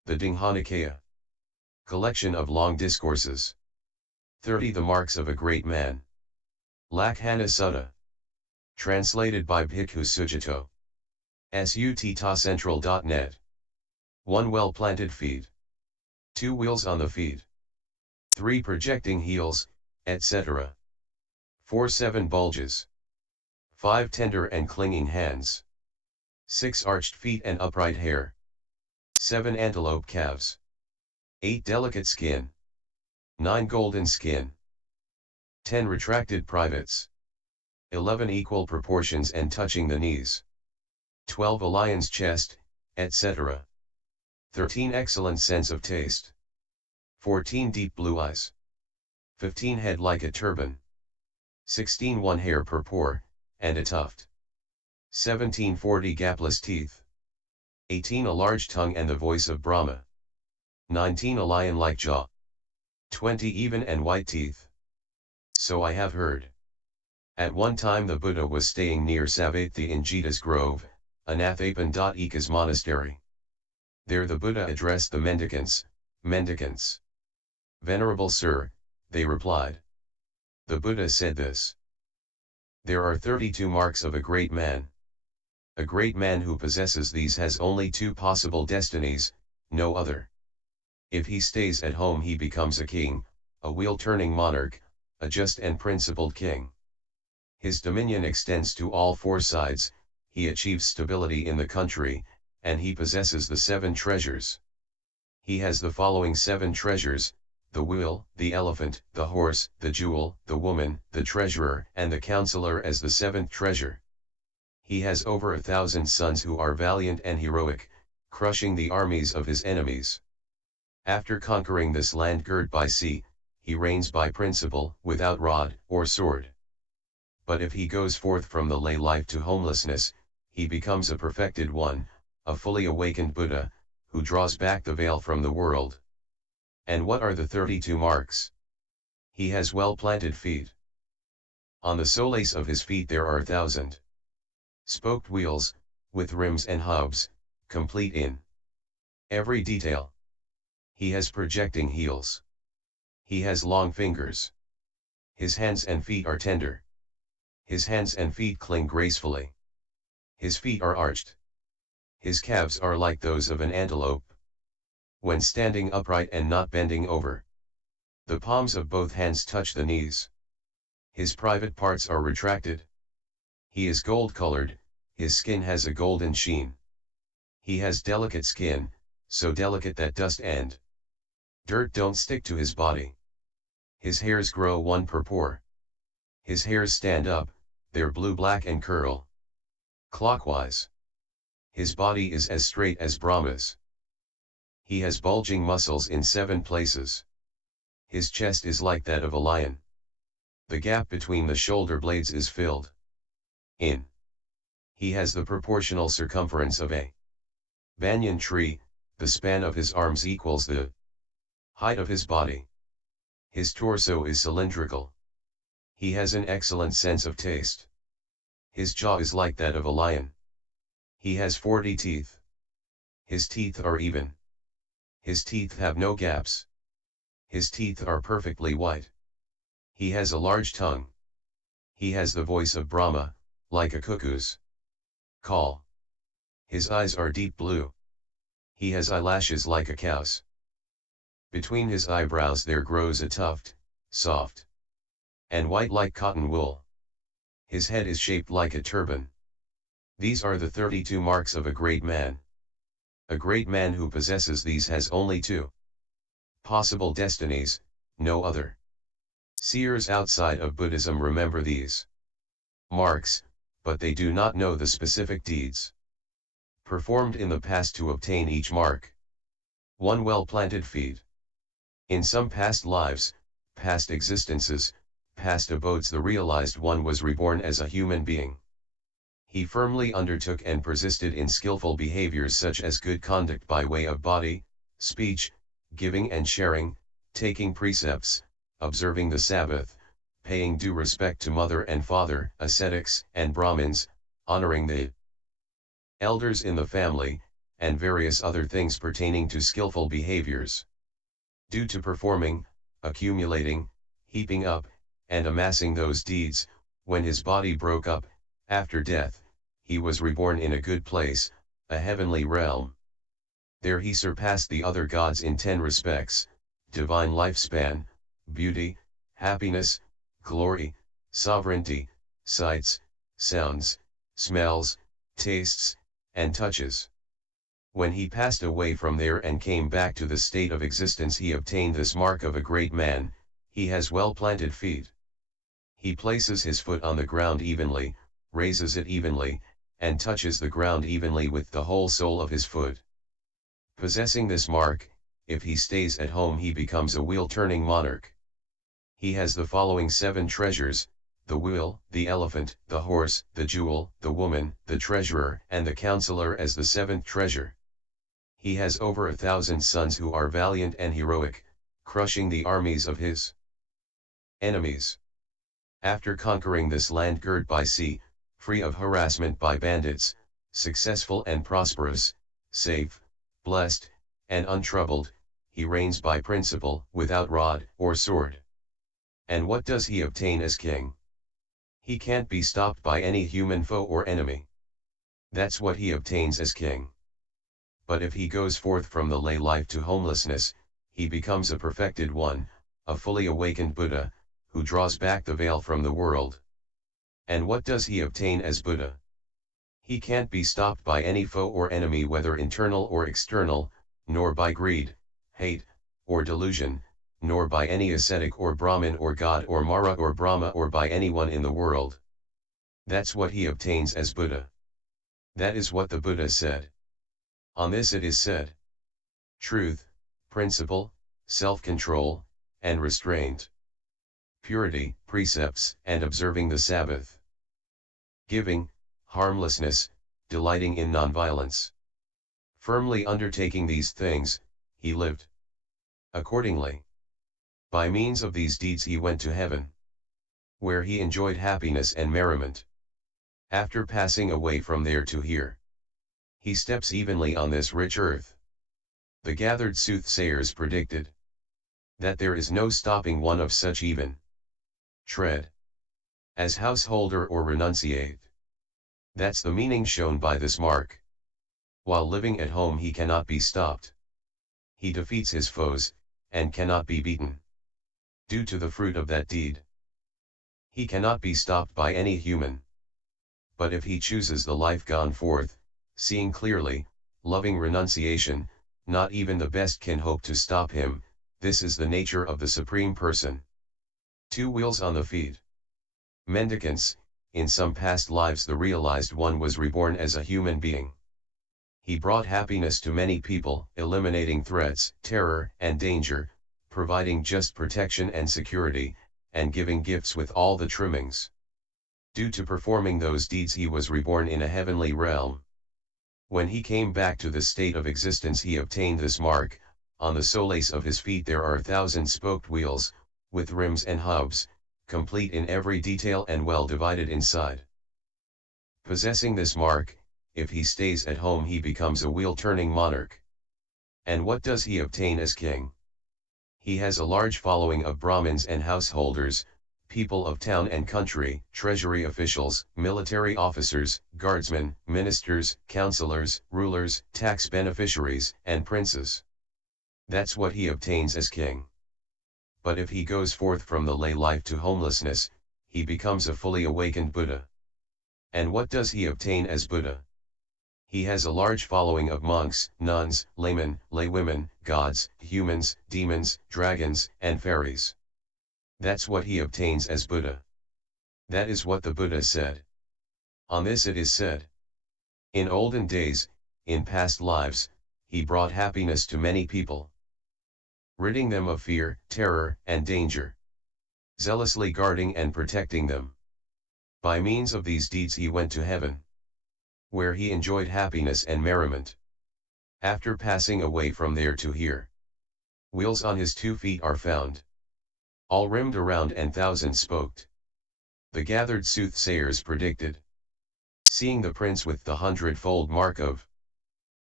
The Digha Nikaya. Collection of Long Discourses. 30 The Marks of a Great Man. Lakkhana Sutta. Translated by Bhikkhu Sujato. Sutta.central.net. 1 Well-planted feet. 2 Wheels on the feet. 3 Projecting heels, etc. 4 7 Bulges. 5 Tender and clinging hands. 6 Arched feet and upright hair. 7 Antelope calves. 8 Delicate skin. 9 Golden skin. 10 Retracted privates. 11 Equal proportions and touching the knees. 12 A lion's chest, etc. 13 Excellent sense of taste. 14 Deep blue eyes. 15 Head like a turban. 16 One hair per pore, and a tuft. 17 40 Gapless teeth. 18 A large tongue and the voice of Brahma. 19 A lion-like jaw. 20 Even and white teeth. So I have heard. At one time the Buddha was staying near Savatthi in Jeta's Grove, Anathapindika's monastery. There the Buddha addressed the mendicants, "Mendicants. Venerable Sir," they replied. The Buddha said this: "There are 32 marks of a great man. A great man who possesses these has only 2 possible destinies, no other. If he stays at home he becomes a king, a wheel-turning monarch, a just and principled king. His dominion extends to all 4 sides, he achieves stability in the country, and he possesses the 7 treasures. He has the following 7 treasures: the wheel, the elephant, the horse, the jewel, the woman, the treasurer, and the counselor as the 7th treasure. He has over 1,000 sons who are valiant and heroic, crushing the armies of his enemies. After conquering this land girt by sea, he reigns by principle, without rod or sword. But if he goes forth from the lay life to homelessness, he becomes a perfected one, a fully awakened Buddha, who draws back the veil from the world." And what are the 32 marks? He has well-planted feet. On the soles of his feet there are 1,000 spoked wheels, with rims and hubs, complete in every detail. He has projecting heels. He has long fingers. His hands and feet are tender. His hands and feet cling gracefully. His feet are arched. His calves are like those of an antelope. When standing upright and not bending over, the palms of both hands touch the knees. His private parts are retracted. He is gold-colored, his skin has a golden sheen. He has delicate skin, so delicate that dust and dirt don't stick to his body. His hairs grow 1 per pore. His hairs stand up, they're blue-black and curl clockwise. His body is as straight as Brahma's. He has bulging muscles in 7 places. His chest is like that of a lion. The gap between the shoulder blades is filled in. He has the proportional circumference of a banyan tree, the span of his arms equals the height of his body. His torso is cylindrical. He has an excellent sense of taste. His jaw is like that of a lion. He has 40 teeth. His teeth are even. His teeth have no gaps. His teeth are perfectly white. He has a large tongue. He has the voice of Brahma, like a cuckoo's call. His eyes are deep blue. He has eyelashes like a cow's. Between his eyebrows there grows a tuft, soft and white like cotton wool. His head is shaped like a turban. These are the 32 marks of a great man. A great man who possesses these has only 2 possible destinies, no other. Seers outside of Buddhism remember these marks, but they do not know the specific deeds performed in the past to obtain each mark. 1 Well-planted feet. In some past lives, past existences, past abodes the realized one was reborn as a human being. He firmly undertook and persisted in skillful behaviors such as good conduct by way of body, speech, giving and sharing, taking precepts, observing the Sabbath, paying due respect to mother and father, ascetics and Brahmins, honoring the elders in the family, and various other things pertaining to skillful behaviors. Due to performing, accumulating, heaping up, and amassing those deeds, when his body broke up, after death, he was reborn in a good place, a heavenly realm. There he surpassed the other gods in 10 respects: divine lifespan, beauty, happiness, glory, sovereignty, sights, sounds, smells, tastes, and touches. When he passed away from there and came back to the state of existence, he obtained this mark of a great man: he has well-planted feet. He places his foot on the ground evenly, raises it evenly, and touches the ground evenly with the whole sole of his foot. Possessing this mark, if he stays at home he becomes a wheel-turning monarch. He has the following 7 treasures: the wheel, the elephant, the horse, the jewel, the woman, the treasurer, and the counselor as the 7th treasure. He has over 1,000 sons who are valiant and heroic, crushing the armies of his enemies. After conquering this land girt by sea, free of harassment by bandits, successful and prosperous, safe, blessed, and untroubled, he reigns by principle, without rod or sword. And what does he obtain as king? He can't be stopped by any human foe or enemy. That's what he obtains as king. But if he goes forth from the lay life to homelessness, he becomes a perfected one, a fully awakened Buddha, who draws back the veil from the world. And what does he obtain as Buddha? He can't be stopped by any foe or enemy, whether internal or external, nor by greed, hate, or delusion, nor by any ascetic or Brahmin or God or Mara or Brahma, or by anyone in the world. That's what he obtains as Buddha. That is what the Buddha said. On this it is said: truth, principle, self-control, and restraint. Purity, precepts, and observing the Sabbath. Giving, harmlessness, delighting in nonviolence. Firmly undertaking these things, he lived. Accordingly, by means of these deeds he went to heaven, where he enjoyed happiness and merriment. After passing away from there to here, he steps evenly on this rich earth. The gathered soothsayers predicted that there is no stopping one of such even tread as householder or renunciate. That's the meaning shown by this mark. While living at home he cannot be stopped. He defeats his foes, and cannot be beaten. Due to the fruit of that deed, he cannot be stopped by any human. But if he chooses the life gone forth, seeing clearly, loving renunciation, not even the best can hope to stop him. This is the nature of the Supreme Person. 2 wheels on the feet. Mendicants, in some past lives the realized one was reborn as a human being. He brought happiness to many people, eliminating threats, terror, and danger, providing just protection and security, and giving gifts with all the trimmings. Due to performing those deeds he was reborn in a heavenly realm. When he came back to the state of existence he obtained this mark: on the soles of his feet there are 1,000 spoked wheels, with rims and hubs, complete in every detail and well divided inside. Possessing this mark, if he stays at home he becomes a wheel-turning monarch. And what does he obtain as king? He has a large following of Brahmins and householders, people of town and country, treasury officials, military officers, guardsmen, ministers, counselors, rulers, tax beneficiaries, and princes. That's what he obtains as king. But if he goes forth from the lay life to homelessness, he becomes a fully awakened Buddha. And what does he obtain as Buddha? He has a large following of monks, nuns, laymen, laywomen, gods, humans, demons, dragons, and fairies. That's what he obtains as Buddha. That is what the Buddha said. On this it is said: in olden days, in past lives, he brought happiness to many people, ridding them of fear, terror, and danger, zealously guarding and protecting them. By means of these deeds he went to heaven, where he enjoyed happiness and merriment. After passing away from there to here, wheels on his 2 feet are found, all rimmed around and 1,000 spoked. The gathered soothsayers predicted, seeing the prince with the 100-fold mark of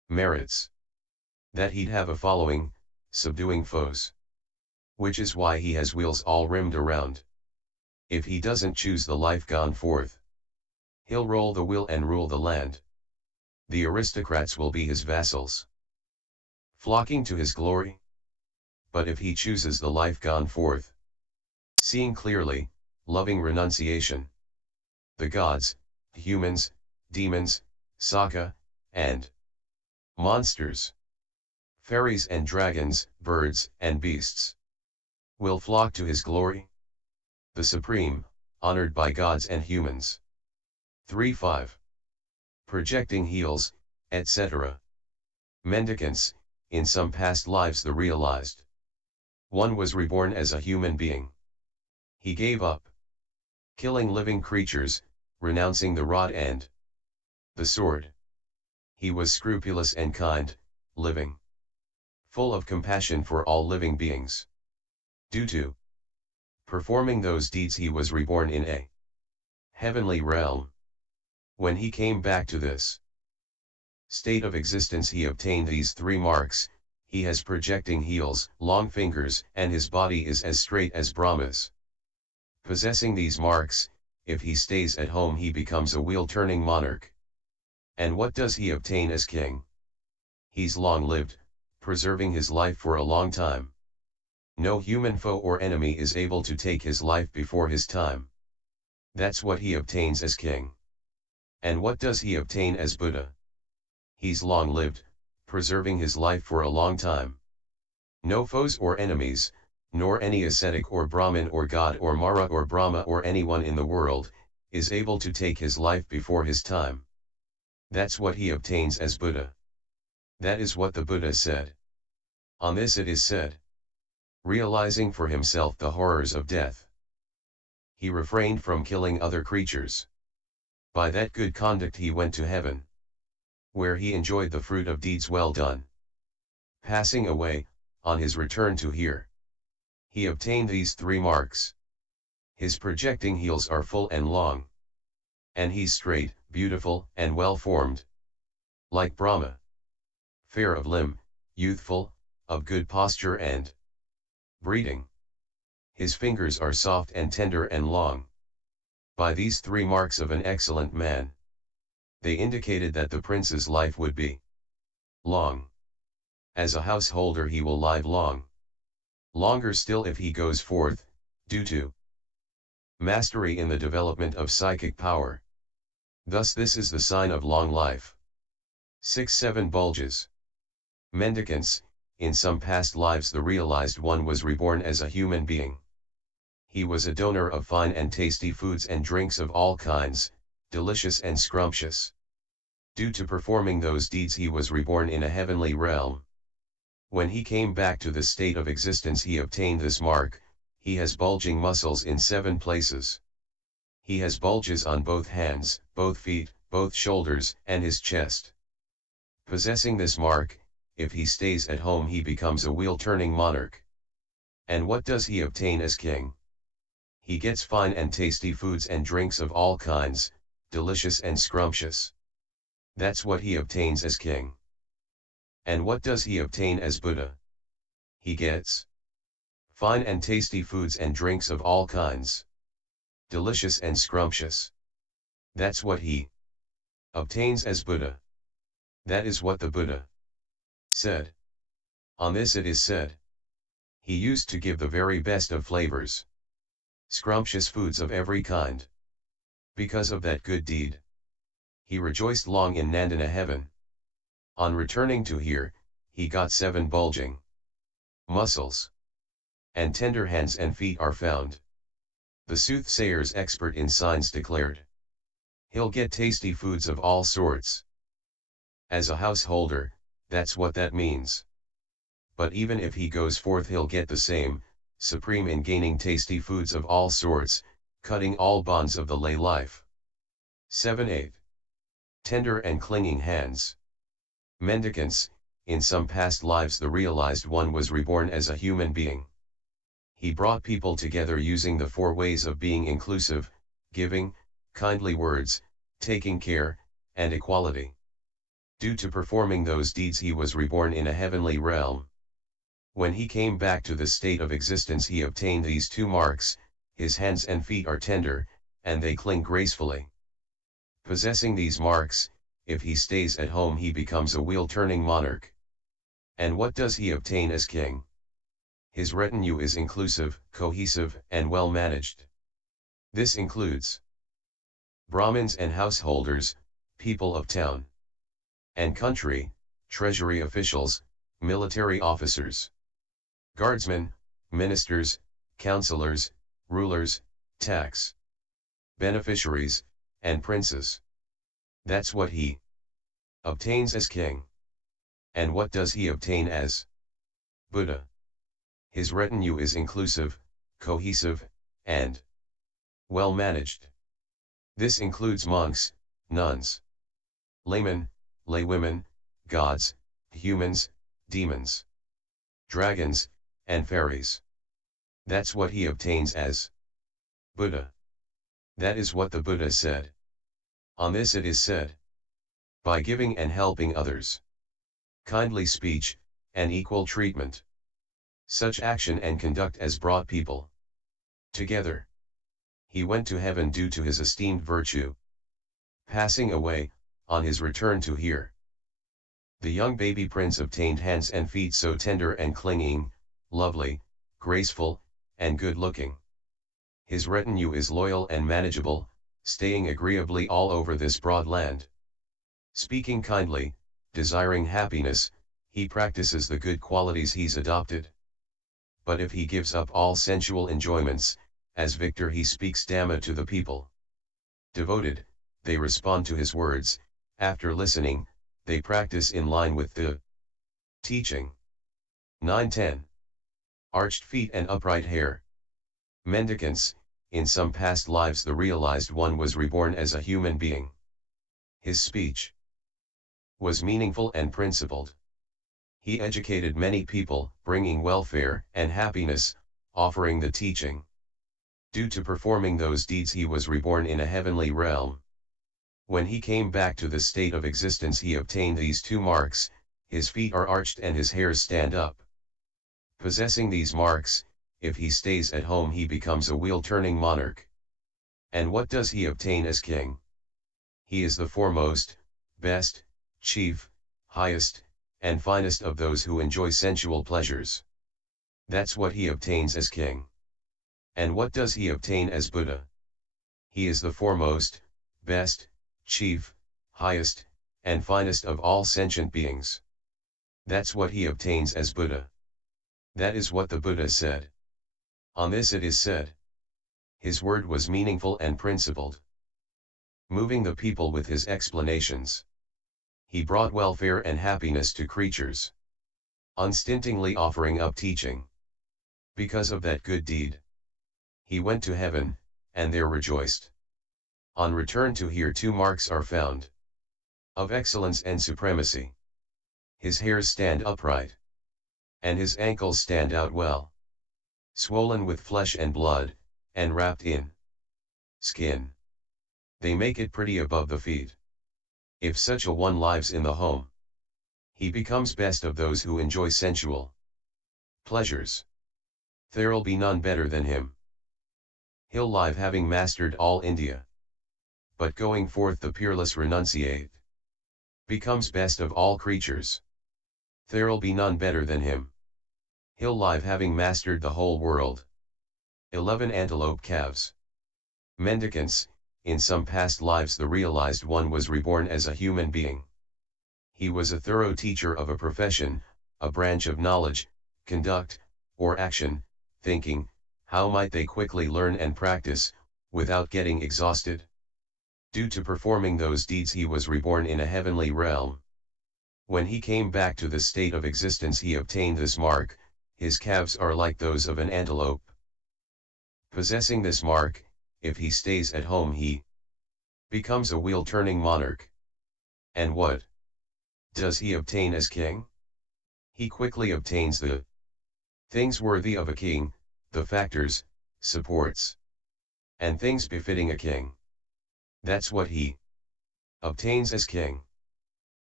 Merits. That he'd have a following, subduing foes. Which is why he has wheels all rimmed around. If he doesn't choose the life gone forth, he'll roll the wheel and rule the land. The aristocrats will be his vassals, flocking to his glory. But if he chooses the life gone forth, seeing clearly, loving renunciation, the gods, humans, demons, Saka, and monsters, fairies and dragons, birds and beasts, will flock to his glory. The Supreme, honored by gods and humans. 3-5. Projecting heels, etc. Mendicants, in some past lives the realized one was reborn as a human being. He gave up killing living creatures, renouncing the rod and the sword. He was scrupulous and kind, living full of compassion for all living beings. Due to performing those deeds he was reborn in a heavenly realm. When he came back to this state of existence he obtained these 3 marks. He has projecting heels, long fingers, and his body is as straight as Brahma's. Possessing these marks, if he stays at home he becomes a wheel-turning monarch. And what does he obtain as king? He's long-lived, preserving his life for a long time. No human foe or enemy is able to take his life before his time. That's what he obtains as king. And what does he obtain as Buddha? He's long-lived, preserving his life for a long time. No foes or enemies, nor any ascetic or Brahmin or God or Mara or Brahma or anyone in the world, is able to take his life before his time. That's what he obtains as Buddha. That is what the Buddha said. On this it is said, realizing for himself the horrors of death, he refrained from killing other creatures. By that good conduct he went to heaven, where he enjoyed the fruit of deeds well done. Passing away, on his return to here, he obtained these 3 marks. His projecting heels are full and long. And he's straight, beautiful, and well-formed. Like Brahma. Fair of limb, youthful, of good posture and breeding. His fingers are soft and tender and long. By these 3 marks of an excellent man, they indicated that the prince's life would be long. As a householder he will live long. Longer still if he goes forth, due to mastery in the development of psychic power. Thus this is the sign of long life. 6-7 Bulges. Mendicants, in some past lives the realized one was reborn as a human being. He was a donor of fine and tasty foods and drinks of all kinds, delicious and scrumptious. Due to performing those deeds he was reborn in a heavenly realm. When he came back to the state of existence he obtained this mark. He has bulging muscles in 7 places. He has bulges on both hands, both feet, both shoulders, and his chest. Possessing this mark, if he stays at home he becomes a wheel-turning monarch. And what does he obtain as king? He gets fine and tasty foods and drinks of all kinds, delicious and scrumptious. That's what he obtains as king. And what does he obtain as Buddha? He gets fine and tasty foods and drinks of all kinds, delicious and scrumptious. That's what he obtains as Buddha. That is what the Buddha said. On this it is said, he used to give the very best of flavors, scrumptious foods of every kind. Because of that good deed, he rejoiced long in Nandana heaven. On returning to here, he got 7 bulging muscles, and tender hands and feet are found. The soothsayers expert in signs declared, he'll get tasty foods of all sorts. As a householder, that's what that means. But even if he goes forth he'll get the same, supreme in gaining tasty foods of all sorts, cutting all bonds of the lay life. 7-8. Tender and clinging hands. Mendicants, in some past lives the realized one was reborn as a human being. He brought people together using the 4 ways of being inclusive, giving, kindly words, taking care, and equality. Due to performing those deeds he was reborn in a heavenly realm. When he came back to the state of existence he obtained these two marks, his hands and feet are tender, and they cling gracefully. Possessing these marks, if he stays at home he becomes a wheel-turning monarch. And what does he obtain as king? His retinue is inclusive, cohesive, and well-managed. This includes Brahmins and householders, people of town and country, treasury officials, military officers, guardsmen, ministers, counselors, rulers, tax beneficiaries, and princes. That's what he obtains as king. And what does he obtain as Buddha? His retinue is inclusive, cohesive, and well-managed. This includes monks, nuns, laymen, laywomen, gods, humans, demons, dragons, and fairies. That's what he obtains as Buddha. That is what the Buddha said. On this it is said, by giving and helping others, kindly speech, and equal treatment, such action and conduct as brought people together, he went to heaven due to his esteemed virtue. Passing away, on his return to here, the young baby prince obtained hands and feet so tender and clinging, lovely, graceful, and good-looking. His retinue is loyal and manageable, staying agreeably all over this broad land. Speaking kindly, desiring happiness, he practices the good qualities he's adopted. But if he gives up all sensual enjoyments, as victor he speaks Dhamma to the people. Devoted, they respond to his words, after listening, they practice in line with the teaching. 9-10. Arched feet and upright hair. Mendicants, in some past lives the realized one was reborn as a human being. His speech was meaningful and principled. He educated many people, bringing welfare and happiness, offering the teaching. Due to performing those deeds he was reborn in a heavenly realm. When he came back to the state of existence he obtained these two marks, his feet are arched and his hairs stand up. Possessing these marks, if he stays at home he becomes a wheel-turning monarch. And what does he obtain as king? He is the foremost, best, chief, highest, and finest of those who enjoy sensual pleasures. That's what he obtains as king. And what does he obtain as Buddha? He is the foremost, best, chief, highest, and finest of all sentient beings. That's what he obtains as Buddha. That is what the Buddha said. On this it is said, his word was meaningful and principled, moving the people with his explanations. He brought welfare and happiness to creatures, unstintingly offering up teaching. Because of that good deed, he went to heaven, and there rejoiced. On return to here two marks are found, of excellence and supremacy. His hairs stand upright, and his ankles stand out well, swollen with flesh and blood, and wrapped in skin. They make it pretty above the feet. If such a one lives in the home, he becomes best of those who enjoy sensual pleasures. There'll be none better than him. He'll live having mastered all India. But going forth the peerless renunciate, becomes best of all creatures. There'll be none better than him. He'll live having mastered the whole world. 11 Antelope calves. Mendicants, in some past lives the realized one was reborn as a human being. He was a thorough teacher of a profession, a branch of knowledge, conduct, or action, thinking, how might they quickly learn and practice, without getting exhausted? Due to performing those deeds he was reborn in a heavenly realm. When he came back to the state of existence he obtained this mark, his calves are like those of an antelope. Possessing this mark, if he stays at home he becomes a wheel-turning monarch. And what does he obtain as king? He quickly obtains the things worthy of a king, the factors, supports, and things befitting a king. That's what he obtains as king.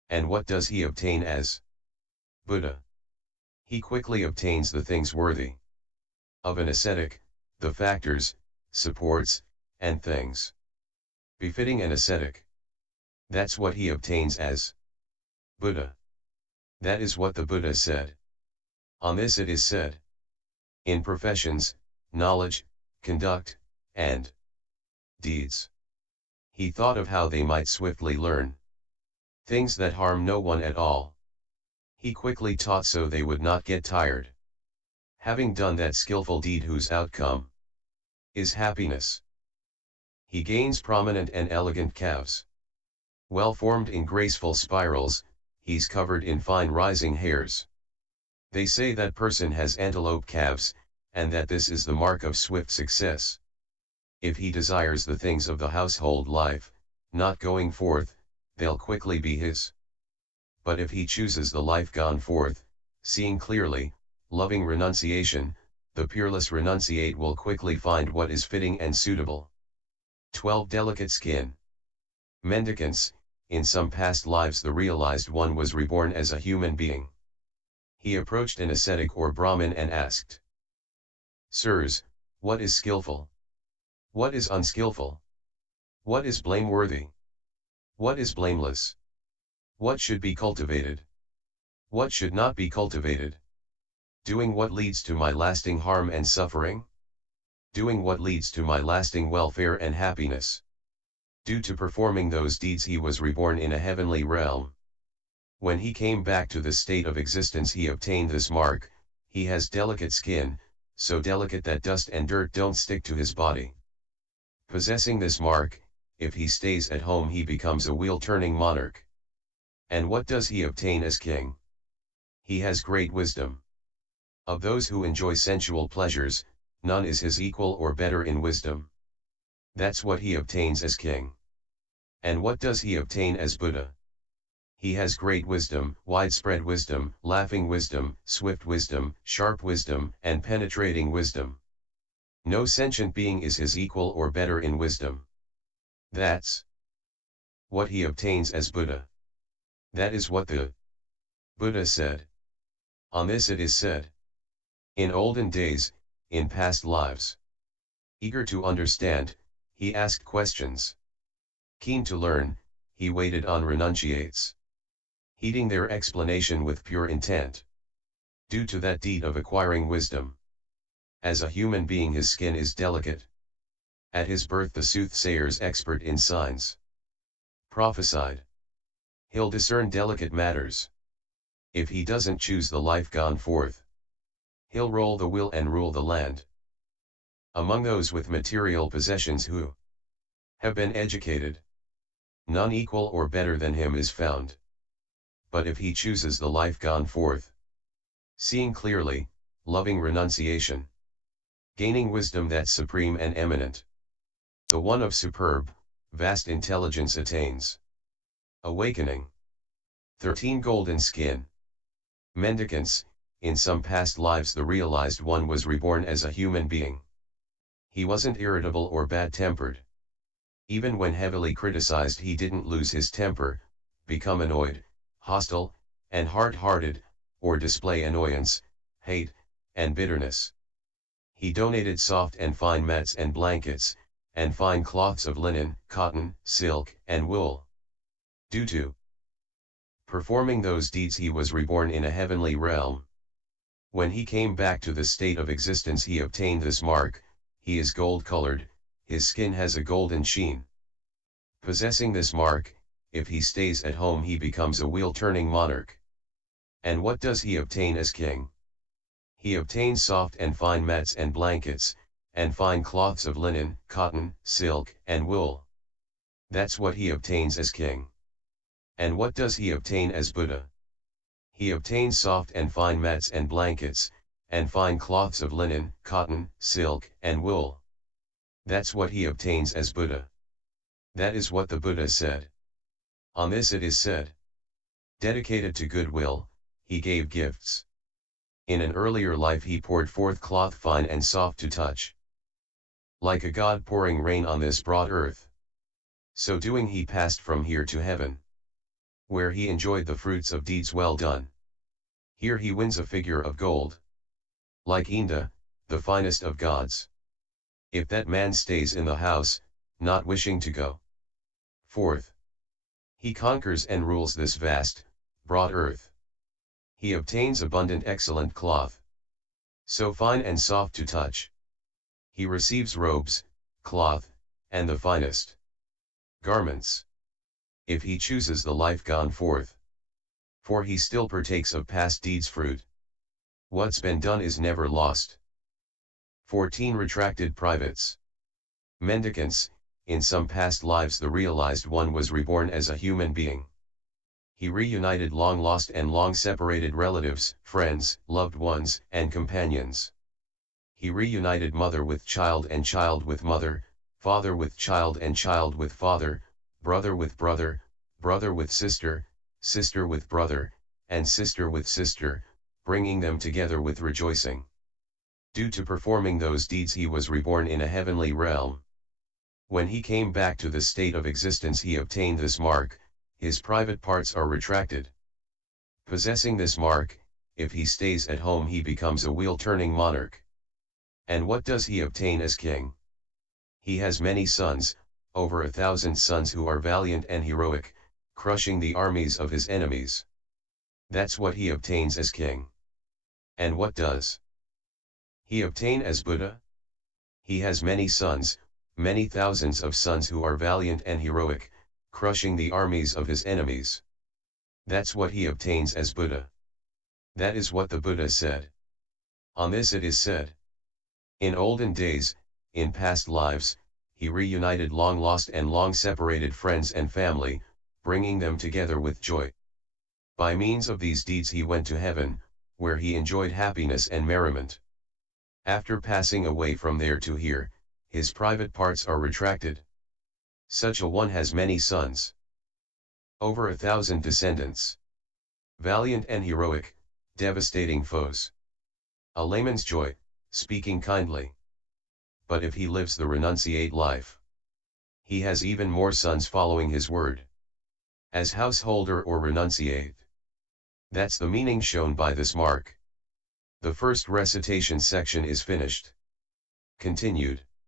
And what does he obtain as Buddha? He quickly obtains the things worthy of an ascetic, the factors, supports, and things befitting an ascetic. That's what he obtains as Buddha. That is what the Buddha said. On this it is said, in professions, knowledge, conduct, and deeds. He thought of how they might swiftly learn things that harm no one at all. He quickly taught so they would not get tired. Having done that skillful deed whose outcome is happiness, he gains prominent and elegant calves. Well formed in graceful spirals, he's covered in fine rising hairs. They say that person has antelope calves, and that this is the mark of swift success. If he desires the things of the household life, not going forth, they'll quickly be his. But if he chooses the life gone forth, seeing clearly, loving renunciation, the peerless renunciate will quickly find what is fitting and suitable. 12. Delicate skin. Mendicants, in some past lives the realized one was reborn as a human being. He approached an ascetic or Brahmin and asked, "Sirs, what is skillful? What is unskillful? What is blameworthy? What is blameless? What should be cultivated? What should not be cultivated? Doing what leads to my lasting harm and suffering? Doing what leads to my lasting welfare and happiness?" Due to performing those deeds he was reborn in a heavenly realm. When he came back to the state of existence he obtained this mark. He has delicate skin, so delicate that dust and dirt don't stick to his body. Possessing this mark, if he stays at home he becomes a wheel-turning monarch. And what does he obtain as king? He has great wisdom. Of those who enjoy sensual pleasures, none is his equal or better in wisdom. That's what he obtains as king. And what does he obtain as Buddha? He has great wisdom, widespread wisdom, laughing wisdom, swift wisdom, sharp wisdom, and penetrating wisdom. No sentient being is his equal or better in wisdom. That's what he obtains as Buddha. That is what the Buddha said. On this it is said, in olden days, in past lives. Eager to understand, he asked questions. Keen to learn, he waited on renunciates, heeding their explanation with pure intent. Due to that deed of acquiring wisdom. As a human being his skin is delicate. At his birth the soothsayers expert in signs prophesied. He'll discern delicate matters. If he doesn't choose the life gone forth, he'll roll the wheel and rule the land. Among those with material possessions who have been educated, none equal or better than him is found. But if he chooses the life gone forth, seeing clearly, loving renunciation, gaining wisdom that's supreme and eminent, the one of superb, vast intelligence attains awakening. 13. Golden skin. Mendicants, in some past lives the realized one was reborn as a human being. He wasn't irritable or bad-tempered. Even when heavily criticized he didn't lose his temper, become annoyed, hostile, and hard-hearted, or display annoyance, hate, and bitterness. He donated soft and fine mats and blankets, and fine cloths of linen, cotton, silk, and wool. Due to performing those deeds he was reborn in a heavenly realm. When he came back to the state of existence he obtained this mark. He is gold-colored, his skin has a golden sheen. Possessing this mark, if he stays at home he becomes a wheel-turning monarch. And what does he obtain as king? He obtains soft and fine mats and blankets, and fine cloths of linen, cotton, silk, and wool. That's what he obtains as king. And what does he obtain as Buddha? He obtains soft and fine mats and blankets, and fine cloths of linen, cotton, silk, and wool. That's what he obtains as Buddha. That is what the Buddha said. On this it is said, dedicated to goodwill, he gave gifts. In an earlier life he poured forth cloth fine and soft to touch. Like a god pouring rain on this broad earth. So doing he passed from here to heaven. where he enjoyed the fruits of deeds well done. Here he wins a figure of gold, like Inda, the finest of gods. If that man stays in the house, not wishing to go forth, he conquers and rules this vast, broad earth. He obtains abundant excellent cloth, so fine and soft to touch. He receives robes, cloth, and the finest garments, if he chooses the life gone forth. For he still partakes of past deeds' fruit. What's been done is never lost. 14 Retracted Privates. Mendicants, in some past lives the realized one was reborn as a human being. He reunited long-lost and long-separated relatives, friends, loved ones, and companions. He reunited mother with child and child with mother, father with child and child with father, brother with brother, brother with sister, sister with brother, and sister with sister, bringing them together with rejoicing. Due to performing those deeds he was reborn in a heavenly realm. When he came back to the state of existence he obtained this mark, his private parts are retracted. Possessing this mark, if he stays at home he becomes a wheel-turning monarch. And what does he obtain as king? He has many sons, over 1,000 sons who are valiant and heroic, crushing the armies of his enemies. That's what he obtains as king. And what does he obtain as Buddha? He has many sons, many thousands of sons who are valiant and heroic, crushing the armies of his enemies. That's what he obtains as Buddha. That is what the Buddha said. On this it is said, in olden days, in past lives, he reunited long-lost and long-separated friends and family, bringing them together with joy. By means of these deeds he went to heaven, where he enjoyed happiness and merriment. After passing away from there to here, his private parts are retracted. Such a one has many sons, over 1,000 descendants, valiant and heroic, devastating foes. A layman's joy, speaking kindly. But if he lives the renunciate life, he has even more sons following his word, as householder or renunciate. That's the meaning shown by this mark. The first recitation section is finished. Continued.